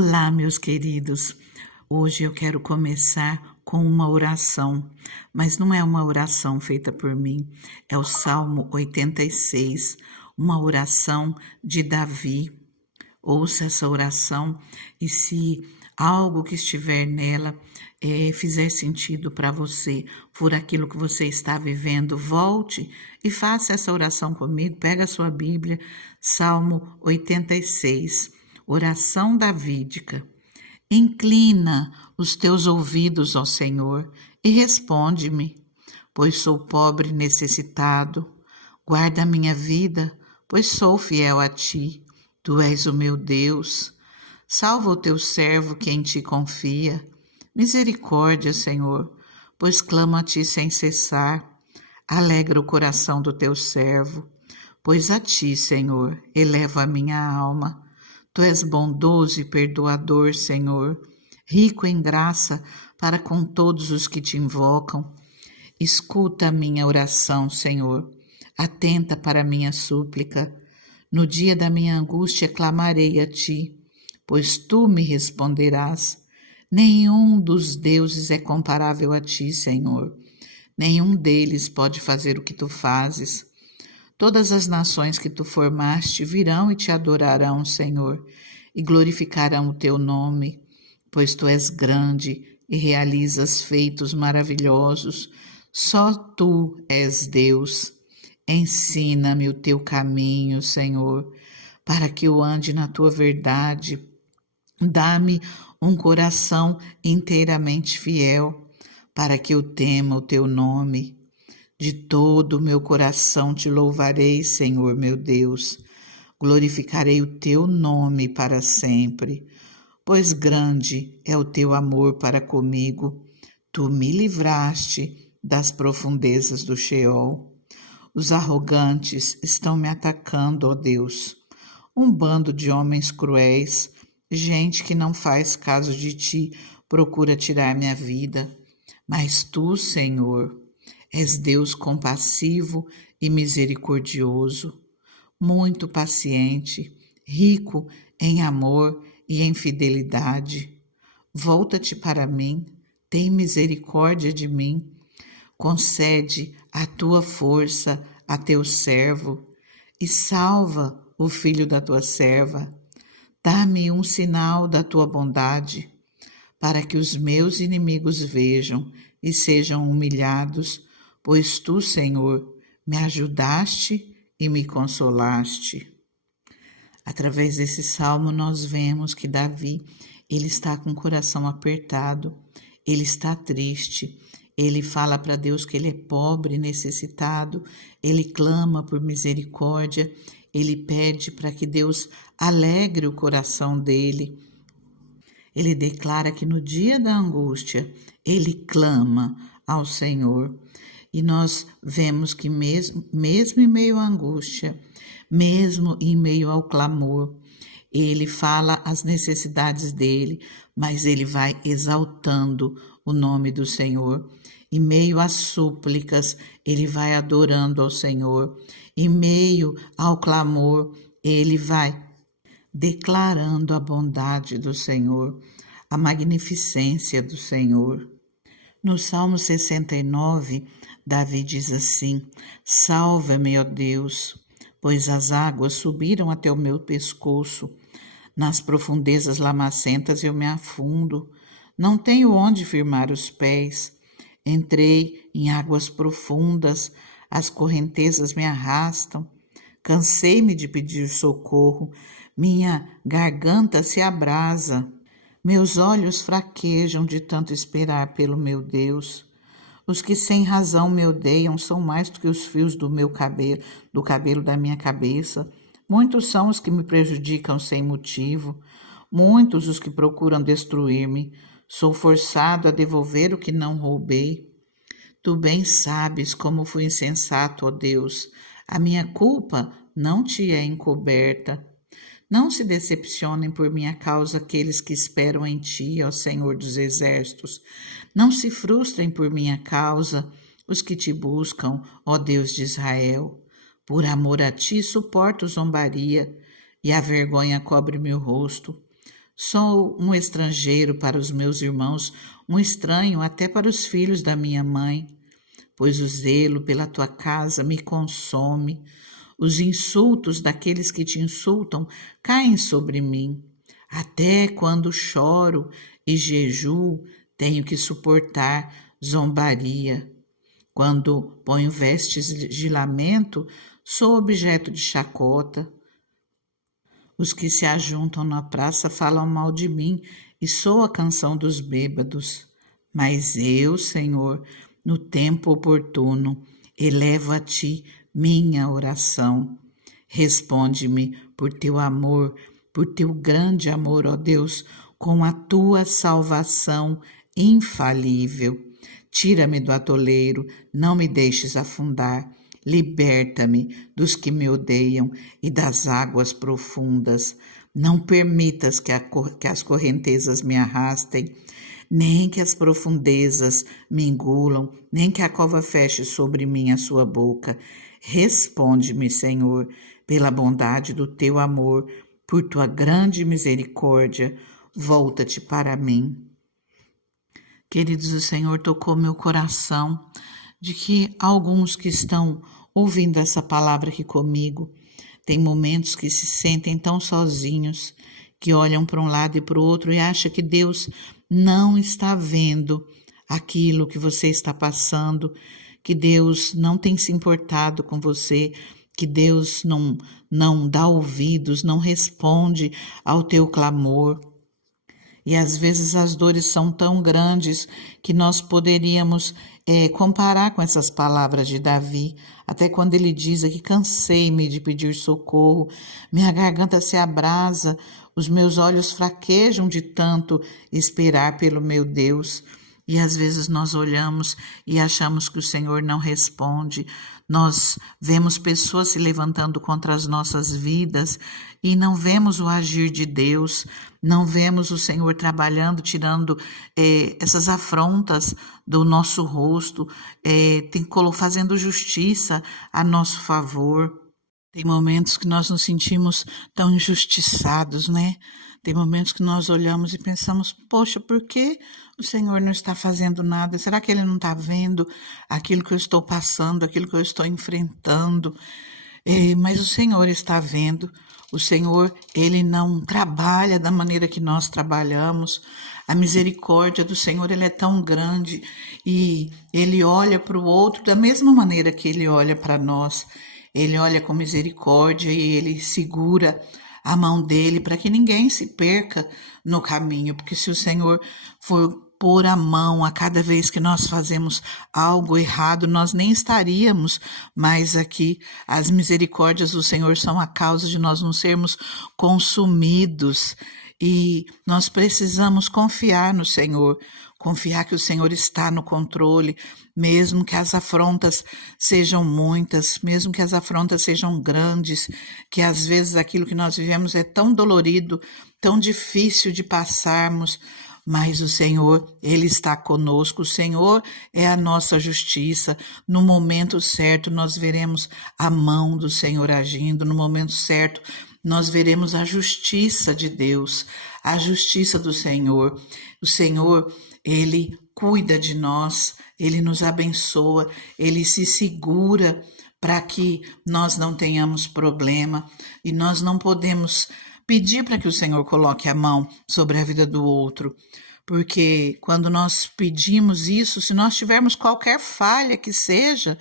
Olá, meus queridos. Hoje eu quero começar com uma oração, mas não é uma oração feita por mim, é o Salmo 86, uma oração de Davi. Ouça essa oração e se algo que estiver nela fizer sentido para você, por aquilo que você está vivendo, volte e faça essa oração comigo. Pega a sua Bíblia, Salmo 86, oração davídica. Inclina os teus ouvidos, ó Senhor, e responde-me, pois sou pobre e necessitado. Guarda a minha vida, pois sou fiel a ti. Tu és o meu Deus. Salva o teu servo que em ti confia. Misericórdia, Senhor, pois clamo a ti sem cessar. Alegra o coração do teu servo, pois a ti, Senhor, elevo a minha alma. Tu és bondoso e perdoador, Senhor, rico em graça para com todos os que te invocam. Escuta a minha oração, Senhor, atenta para a minha súplica. No dia da minha angústia clamarei a ti, pois tu me responderás. Nenhum dos deuses é comparável a ti, Senhor. Nenhum deles pode fazer o que tu fazes. Todas as nações que tu formaste virão e te adorarão, Senhor, e glorificarão o teu nome, pois tu és grande e realizas feitos maravilhosos. Só tu és Deus. Ensina-me o teu caminho, Senhor, para que eu ande na tua verdade. Dá-me um coração inteiramente fiel, para que eu tema o teu nome. De todo o meu coração te louvarei, Senhor meu Deus. Glorificarei o teu nome para sempre, pois grande é o teu amor para comigo. Tu me livraste das profundezas do Sheol. Os arrogantes estão me atacando, ó Deus. Um bando de homens cruéis, gente que não faz caso de ti, procura tirar minha vida. Mas tu, Senhor, és Deus compassivo e misericordioso, muito paciente, rico em amor e em fidelidade. Volta-te para mim, tem misericórdia de mim. Concede a tua força a teu servo e salva o filho da tua serva. Dá-me um sinal da tua bondade, para que os meus inimigos vejam e sejam humilhados, pois tu, Senhor, me ajudaste e me consolaste. Através desse salmo nós vemos que Davi, ele está com o coração apertado, ele está triste, ele fala para Deus que ele é pobre, necessitado, ele clama por misericórdia, ele pede para que Deus alegre o coração dele. Ele declara que no dia da angústia, ele clama ao Senhor. E nós vemos que mesmo em meio à angústia, mesmo em meio ao clamor, ele fala as necessidades dele, mas ele vai exaltando o nome do Senhor. Em meio às súplicas, ele vai adorando ao Senhor. Em meio ao clamor, ele vai declarando a bondade do Senhor, a magnificência do Senhor. No Salmo 69, Davi diz assim: Salva-me, ó Deus, pois as águas subiram até o meu pescoço. Nas profundezas lamacentas eu me afundo. Não tenho onde firmar os pés. Entrei em águas profundas, as correntezas me arrastam. Cansei-me de pedir socorro, minha garganta se abrasa. Meus olhos fraquejam de tanto esperar pelo meu Deus. Os que sem razão me odeiam são mais do que os fios do cabelo da minha cabeça. Muitos são os que me prejudicam sem motivo. Muitos os que procuram destruir-me. Sou forçado a devolver o que não roubei. Tu bem sabes como fui insensato, ó Deus. A minha culpa não te é encoberta. Não se decepcionem por minha causa aqueles que esperam em ti, ó Senhor dos Exércitos. Não se frustrem por minha causa os que te buscam, ó Deus de Israel. Por amor a ti suporto zombaria, e a vergonha cobre meu rosto. Sou um estrangeiro para os meus irmãos, um estranho até para os filhos da minha mãe, pois o zelo pela tua casa me consome. Os insultos daqueles que te insultam caem sobre mim. Até quando choro e jejuo, tenho que suportar zombaria. Quando ponho vestes de lamento, sou objeto de chacota. Os que se ajuntam na praça falam mal de mim e sou a canção dos bêbados. Mas eu, Senhor, no tempo oportuno, elevo a ti minha oração. Responde-me por teu amor, por teu grande amor, ó Deus, com a tua salvação infalível. Tira-me do atoleiro, não me deixes afundar. Liberta-me dos que me odeiam e das águas profundas. Não permitas que as correntezas me arrastem, nem que as profundezas me engulam, nem que a cova feche sobre mim a sua boca. Responde-me, Senhor, pela bondade do teu amor, por tua grande misericórdia. Volta-te para mim. Queridos, o Senhor tocou meu coração de que alguns que estão ouvindo essa palavra aqui comigo têm momentos que se sentem tão sozinhos, que olham para um lado e para o outro e acham que Deus não está vendo aquilo que você está passando, que Deus não tem se importado com você, que Deus não dá ouvidos, não responde ao teu clamor. E às vezes as dores são tão grandes que nós poderíamos comparar com essas palavras de Davi, até quando ele diz aqui: cansei-me de pedir socorro, minha garganta se abrasa, os meus olhos fraquejam de tanto esperar pelo meu Deus. E às vezes nós olhamos e achamos que o Senhor não responde. Nós vemos pessoas se levantando contra as nossas vidas e não vemos o agir de Deus, não vemos o Senhor trabalhando, tirando essas afrontas do nosso rosto, fazendo justiça a nosso favor. Tem momentos que nós nos sentimos tão injustiçados, né? Tem momentos que nós olhamos e pensamos: poxa, por que o Senhor não está fazendo nada? Será que Ele não está vendo aquilo que eu estou passando, aquilo que eu estou enfrentando? Mas o Senhor está vendo. O Senhor, Ele não trabalha da maneira que nós trabalhamos. A misericórdia do Senhor, Ele é tão grande e Ele olha para o outro da mesma maneira que Ele olha para nós. Ele olha com misericórdia e Ele segura a mão dele para que ninguém se perca no caminho, porque se o Senhor for pôr a mão a cada vez que nós fazemos algo errado, nós nem estaríamos mais aqui. As misericórdias do Senhor são a causa de nós não sermos consumidos e nós precisamos confiar no Senhor, confiar que o Senhor está no controle, mesmo que as afrontas sejam muitas, mesmo que as afrontas sejam grandes, que às vezes aquilo que nós vivemos é tão dolorido, tão difícil de passarmos, mas o Senhor, Ele está conosco, o Senhor é a nossa justiça. No momento certo nós veremos a mão do Senhor agindo, no momento certo nós veremos a justiça de Deus, a justiça do Senhor. O Senhor, Ele cuida de nós, Ele nos abençoa, Ele se segura para que nós não tenhamos problema e nós não podemos pedir para que o Senhor coloque a mão sobre a vida do outro, porque quando nós pedimos isso, se nós tivermos qualquer falha que seja,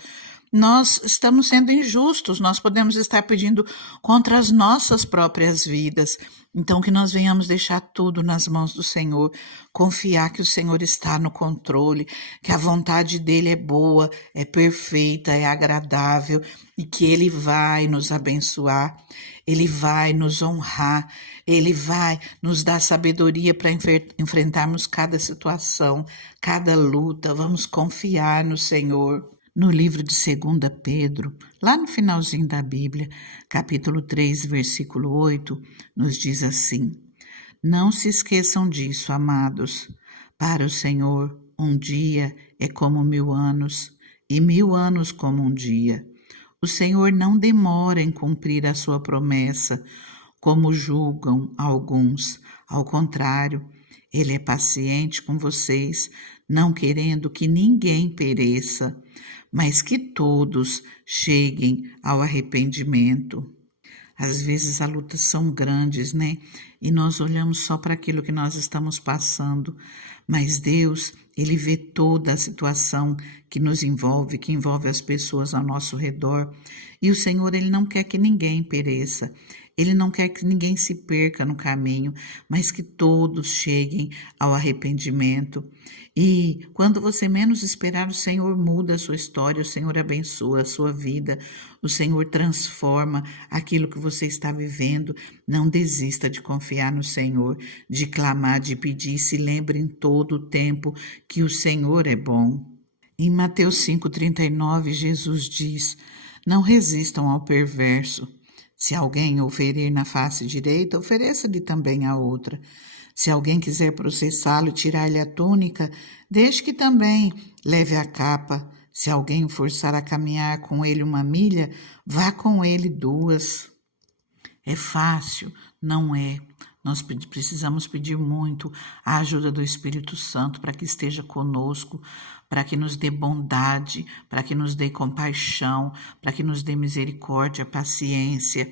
nós estamos sendo injustos, nós podemos estar pedindo contra as nossas próprias vidas. Então, que nós venhamos deixar tudo nas mãos do Senhor, confiar que o Senhor está no controle, que a vontade dEle é boa, é perfeita, é agradável e que Ele vai nos abençoar, Ele vai nos honrar, Ele vai nos dar sabedoria para enfrentarmos cada situação, cada luta. Vamos confiar no Senhor. No livro de 2 Pedro, lá no finalzinho da Bíblia, capítulo 3, versículo 8, nos diz assim: não se esqueçam disso, amados. Para o Senhor, um dia é como 1000 anos, e 1000 anos como um dia. O Senhor não demora em cumprir a sua promessa, como julgam alguns. Ao contrário, ele é paciente com vocês, não querendo que ninguém pereça, mas que todos cheguem ao arrependimento. Às vezes as lutas são grandes, né? E nós olhamos só para aquilo que nós estamos passando, mas Deus, Ele vê toda a situação que nos envolve, que envolve as pessoas ao nosso redor. E o Senhor, Ele não quer que ninguém pereça. Ele não quer que ninguém se perca no caminho, mas que todos cheguem ao arrependimento. E quando você menos esperar, o Senhor muda a sua história, o Senhor abençoa a sua vida, o Senhor transforma aquilo que você está vivendo. Não desista de confiar no Senhor, de clamar, de pedir. Se lembre em todo o tempo que o Senhor é bom. Em Mateus 5,39, Jesus diz: não resistam ao perverso. Se alguém o ferir na face direita, ofereça-lhe também a outra. Se alguém quiser processá-lo e tirar-lhe a túnica, deixe que também leve a capa. Se alguém o forçar a caminhar com ele 1 milha, vá com ele 2. É fácil? Não é. Nós precisamos pedir muito a ajuda do Espírito Santo para que esteja conosco, para que nos dê bondade, para que nos dê compaixão, para que nos dê misericórdia, paciência.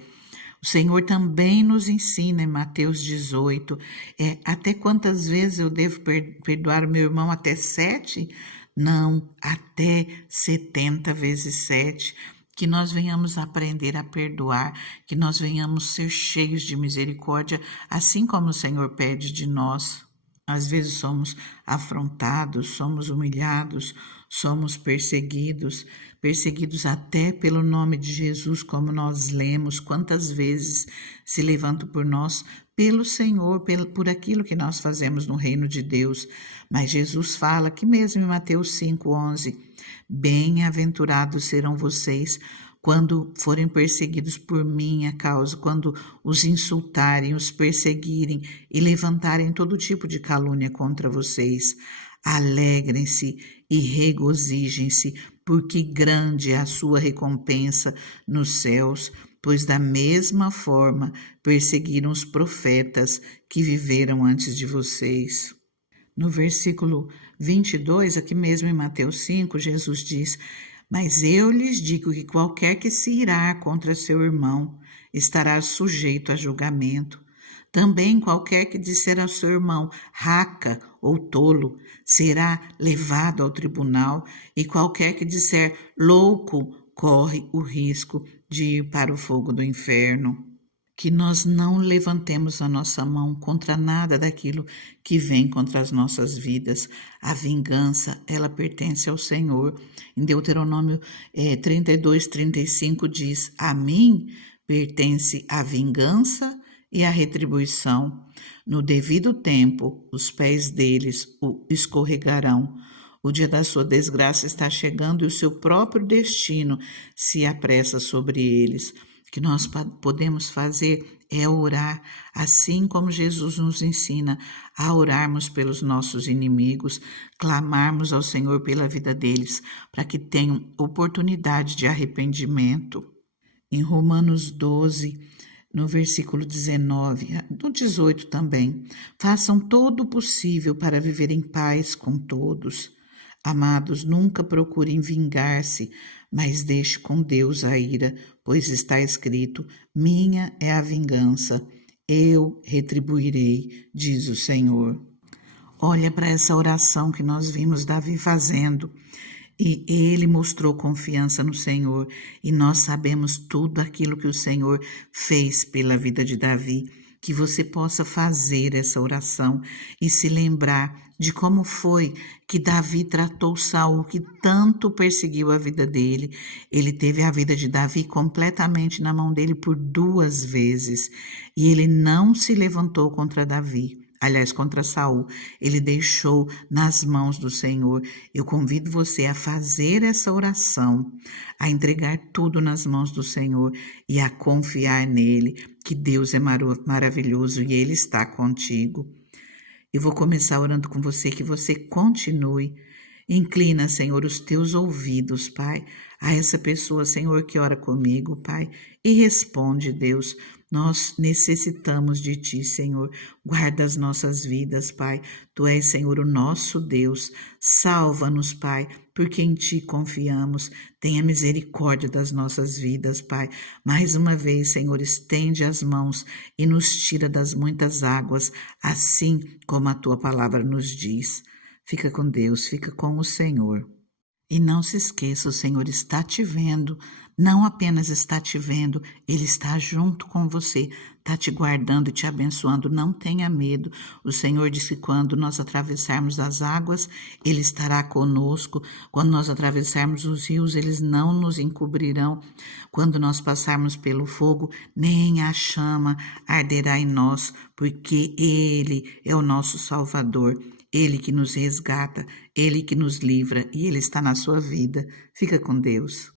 O Senhor também nos ensina em Mateus 18, até quantas vezes eu devo perdoar o meu irmão? Até 7? Não, até 70 vezes 7. Que nós venhamos aprender a perdoar, que nós venhamos ser cheios de misericórdia, assim como o Senhor pede de nós. Às vezes somos afrontados, somos humilhados, somos perseguidos até pelo nome de Jesus, como nós lemos, quantas vezes se levantam por nós, pelo Senhor, por aquilo que nós fazemos no reino de Deus. Mas Jesus fala aqui mesmo em Mateus 5,11, bem-aventurados serão vocês quando forem perseguidos por minha causa, quando os insultarem, os perseguirem e levantarem todo tipo de calúnia contra vocês. Alegrem-se e regozijem-se, porque grande é a sua recompensa nos céus, pois da mesma forma perseguiram os profetas que viveram antes de vocês. No versículo 22, aqui mesmo em Mateus 5, Jesus diz: mas eu lhes digo que qualquer que se irá contra seu irmão estará sujeito a julgamento. Também qualquer que disser ao seu irmão raca ou tolo será levado ao tribunal, e qualquer que disser louco corre o risco de ir para o fogo do inferno. Que nós não levantemos a nossa mão contra nada daquilo que vem contra as nossas vidas. A vingança, ela pertence ao Senhor. Em Deuteronômio 32:35 diz: a mim pertence a vingança e a retribuição. No devido tempo, os pés deles o escorregarão. O dia da sua desgraça está chegando e o seu próprio destino se apressa sobre eles. O que nós podemos fazer é orar, assim como Jesus nos ensina a orarmos pelos nossos inimigos, clamarmos ao Senhor pela vida deles, para que tenham oportunidade de arrependimento. Em Romanos 12, no versículo 19, no 18 também, façam todo o possível para viver em paz com todos. Amados, nunca procurem vingar-se, mas deixe com Deus a ira, pois está escrito: minha é a vingança, eu retribuirei, diz o Senhor. Olha para essa oração que nós vimos Davi fazendo, e ele mostrou confiança no Senhor, e nós sabemos tudo aquilo que o Senhor fez pela vida de Davi. Que você possa fazer essa oração e se lembrar de como foi que Davi tratou Saul, que tanto perseguiu a vida dele. Ele teve a vida de Davi completamente na mão dele por 2 vezes, e ele não se levantou contra Davi. Aliás, contra Saul, ele deixou nas mãos do Senhor. Eu convido você a fazer essa oração, a entregar tudo nas mãos do Senhor e a confiar nele, que Deus é maravilhoso e Ele está contigo. Eu vou começar orando com você, que você continue. Inclina, Senhor, os teus ouvidos, Pai, a essa pessoa, Senhor, que ora comigo, Pai, e responde, Deus, Nós necessitamos de Ti, Senhor. Guarda as nossas vidas, Pai. Tu és, Senhor, o nosso Deus. Salva-nos, Pai, porque em Ti confiamos. Tenha misericórdia das nossas vidas, Pai. Mais uma vez, Senhor, estende as mãos e nos tira das muitas águas, assim como a Tua palavra nos diz. Fica com Deus, fica com o Senhor. E não se esqueça, o Senhor está te vendo, não apenas está te vendo, Ele está junto com você, está te guardando e te abençoando. Não tenha medo. O Senhor disse que quando nós atravessarmos as águas, Ele estará conosco. Quando nós atravessarmos os rios, eles não nos encobrirão. Quando nós passarmos pelo fogo, nem a chama arderá em nós, porque Ele é o nosso Salvador. Ele que nos resgata, Ele que nos livra e Ele está na sua vida. Fica com Deus.